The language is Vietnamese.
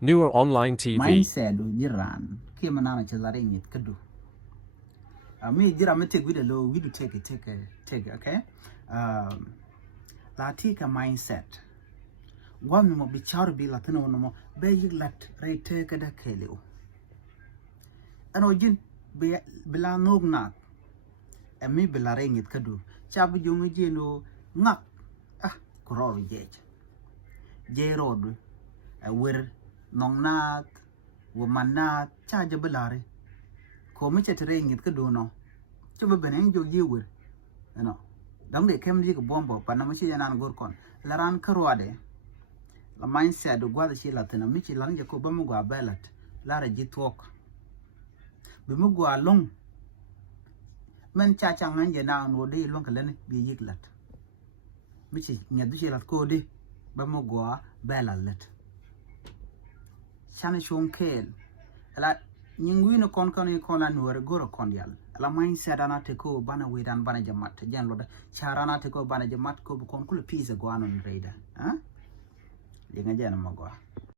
Newer online TV. mindset do jiran ke manana chalare ngit kadu me jira me take with a low we do take it okay la tika mindset gwam mo bi char bi la tano no be yiglat re take da keleo ano jin be bila nogna me bila re ngit kadu chabu jungu jeno ngak kororo je road wer nong na woman na charge belare ko mi chetre ngit ka do no chobe benen jo yewer no dang de kem di ko bombo pa na mi yana gor kon laran karwade la mindset do gwa shi la tana mi chi lan je ko ba mu gwa belat la ra ji tok bi mu gwa long men cha cha ngan je na no de long ka len bi yiglat mi chi ngadu shi lat ko de ba mu gwa belat chane shon kel ala nyingwi no kon la nuore goro kondial ala mindset ana te ko bana wedan bana jamat jan loda charana te ko bana jamat ko kon kul pizza go anon reida ha linga jana magwa